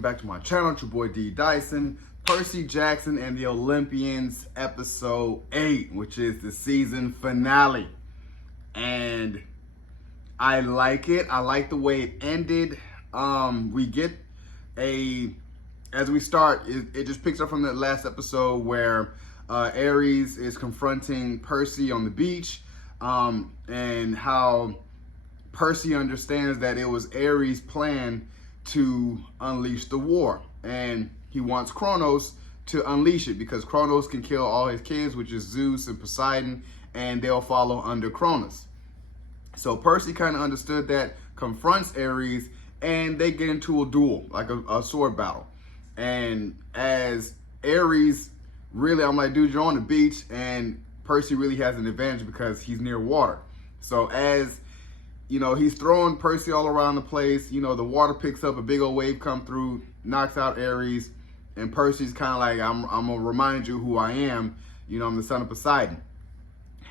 welcome back to my channel. It's your boy D Dyson, Percy Jackson and the Olympians, episode 8, which is the season finale. And I like it. I like the way it ended. We get as we start, it just picks up from the last episode where Ares is confronting Percy on the beach, and how Percy understands that it was Ares' plan to unleash the war, and he wants Kronos to unleash it because Kronos can kill all his kids, which is Zeus and Poseidon, and they'll follow under Kronos. So Percy kind of understood that, confronts Ares, and they get into a duel, like a sword battle. And as Ares, really, I'm like, dude, you're on the beach, and Percy really has an advantage because he's near water. So as he's throwing Percy all around the place. The water picks up, a big old wave come through, knocks out Ares, and Percy's kind of like, I'm gonna remind you who I am. I'm the son of Poseidon.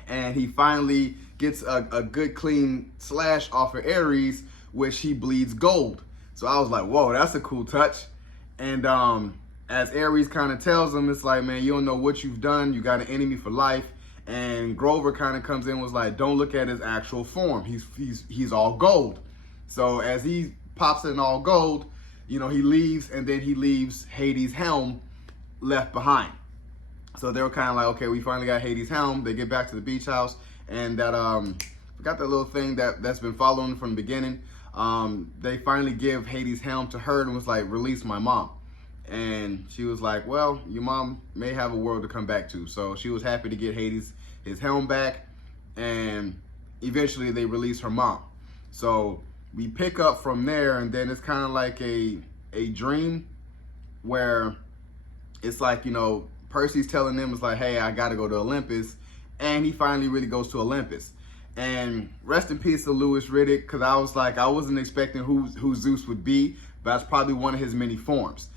And he finally gets a good clean slash off of Ares, which he bleeds gold. So I was like, whoa, that's a cool touch. And as Ares kind of tells him, it's like, man, you don't know what you've done. You got an enemy for life. And Grover kind of comes in and was like, don't look at his actual form. He's all gold. So as he pops in all gold, he leaves, and then he leaves Hades' helm left behind. So they were kind of like, okay, we finally got Hades' helm. They get back to the beach house, and that forgot that little thing that's been following from the beginning. They finally give Hades' helm to her and was like, release my mom. And she was like, well, your mom may have a world to come back to. So she was happy to get Hades his helm back, and eventually they release her mom. So we pick up from there, and then it's kind of like a dream where it's like, Percy's telling them, it's like, hey, I got to go to Olympus. And he finally really goes to Olympus. And rest in peace to Louis Riddick, because I was like, I wasn't expecting who Zeus would be, but that's probably one of his many forms.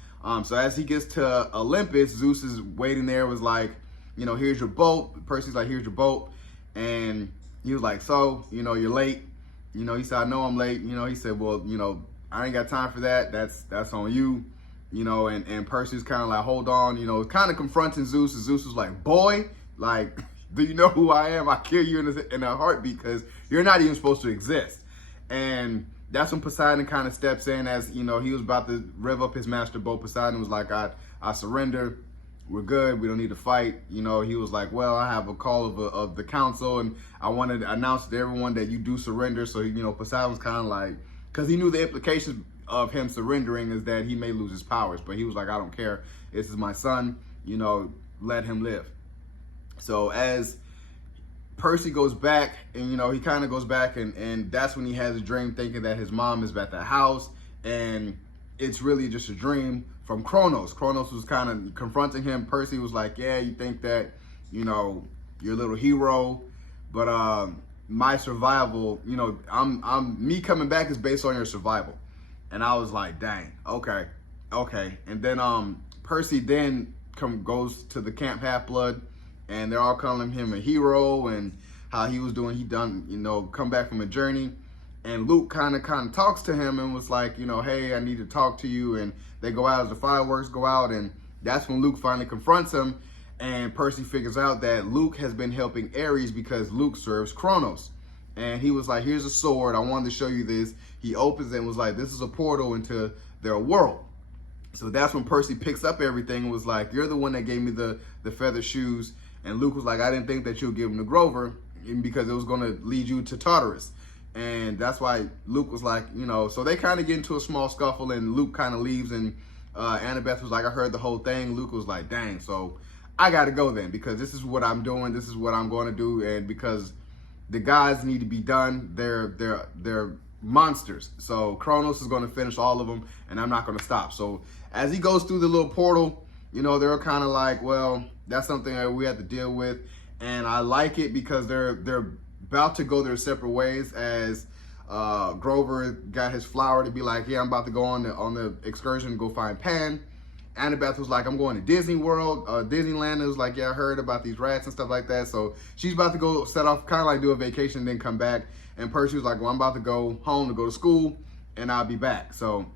So as he gets to Olympus, Zeus is waiting there, was like, here's your boat. Percy's like, here's your boat. And he was like, so, you're late. He said, I know I'm late. He said, well, I ain't got time for that. That's on you. And Percy's kind of like, hold on, kind of confronting Zeus. And Zeus was like, boy, like, do you know who I am? I kill you in a heartbeat because you're not even supposed to exist. And that's when Poseidon kind of steps in, as he was about to rev up his master boat. Poseidon was like, I surrender. We're good. We don't need to fight. He was like, well, I have a call of the council, and I wanted to announce to everyone that you do surrender. So Poseidon was kind of like, because he knew the implications of him surrendering is that he may lose his powers, but he was like, I don't care. This is my son. Let him live. So as Percy goes back, and he kind of goes back, and that's when he has a dream thinking that his mom is at the house, and it's really just a dream from Kronos. Kronos was kind of confronting him. Percy was like, yeah, you think that you're a little hero, but my survival, me coming back is based on your survival. And I was like, dang, okay. And then Percy then goes to the Camp Half-Blood, and they're all calling him a hero, and how he done, come back from a journey. And Luke kind of talks to him and was like, hey, I need to talk to you. And they go out as the fireworks go out, and that's when Luke finally confronts him. And Percy figures out that Luke has been helping Ares because Luke serves Kronos. And he was like, here's a sword. I wanted to show you this. He opens it and was like, this is a portal into their world. So that's when Percy picks up everything and was like, you're the one that gave me the feather shoes. And Luke was like, I didn't think that you'll give him to Grover because it was going to lead you to Tartarus. And that's why Luke was like, so they kind of get into a small scuffle, and Luke kind of leaves, and Annabeth was like, I heard the whole thing. Luke was like, dang, so I got to go then, because this is what I'm doing. This is what I'm going to do. And because the gods need to be done, they're monsters. So Kronos is going to finish all of them, and I'm not going to stop. So as he goes through the little portal, they're kind of like, well, that's something that we have to deal with. And I like it because they're about to go their separate ways, as Grover got his flower to be like, yeah, I'm about to go on the excursion to go find Pan. Annabeth was like, I'm going to Disney World. Disneyland was like, yeah, I heard about these rats and stuff like that. So she's about to go set off, kind of like do a vacation and then come back. And Percy was like, well, I'm about to go home to go to school, and I'll be back. So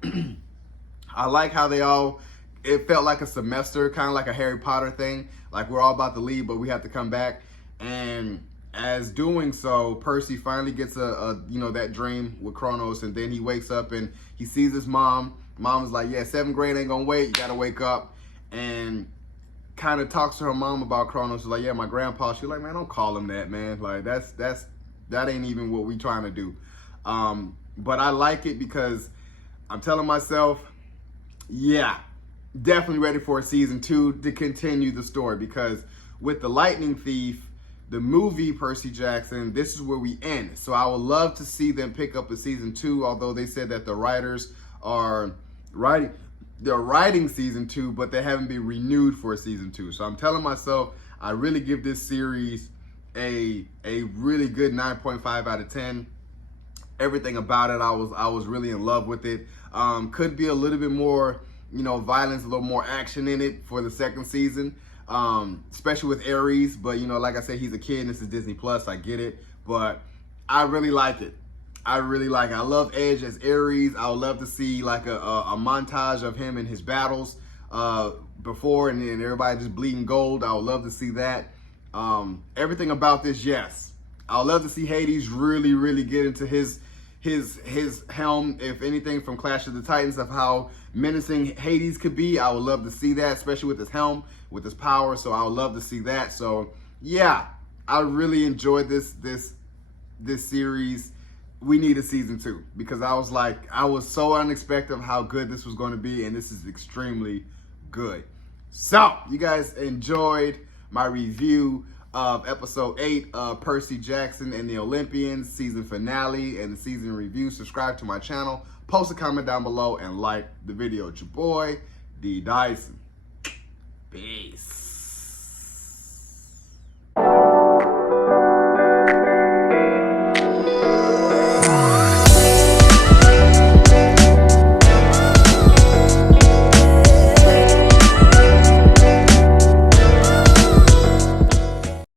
I like how it felt like a semester, kind of like a Harry Potter thing. Like we're all about to leave, but we have to come back. And as doing so, Percy finally gets that dream with Kronos, and then he wakes up and he sees his mom. Mom is like, yeah, 7th grade ain't gonna wait. You gotta wake up. And kind of talks to her mom about Kronos. She's like, yeah, my grandpa. She's like, man, don't call him that, man. Like that ain't even what we trying to do. But I like it because I'm telling myself, yeah, definitely ready for a season 2 to continue the story, because with the Lightning Thief, the movie Percy Jackson, this is where we end. So I would love to see them pick up a season 2, although they said that the writers are writing season 2, but they haven't been renewed for a season 2. So I'm telling myself, I really give this series a really good 9.5 out of 10. Everything about it, I was really in love with it. Could be a little bit more, violence, a little more action in it for the second season, especially with Ares. But like I said, he's a kid and this is Disney Plus. I get it, but I really like it. I really like it. I love Edge as Ares. I would love to see like a montage of him in his battles before, and then everybody just bleeding gold. I would love to see that. Everything about this, yes. I would love to see Hades really, really get into his helm, if anything, from Clash of the Titans, of how menacing Hades could be. I would love to see that, especially with his helm, with his power. So I would love to see that. So yeah, I really enjoyed this series. We need a season 2, because I was so unexpected of how good this was going to be, and this is extremely good. So you guys enjoyed my review of episode 8 of Percy Jackson and the Olympians season finale and the season review. Subscribe to my channel, post a comment down below, and like the video. It's your boy, D Dyson. Peace.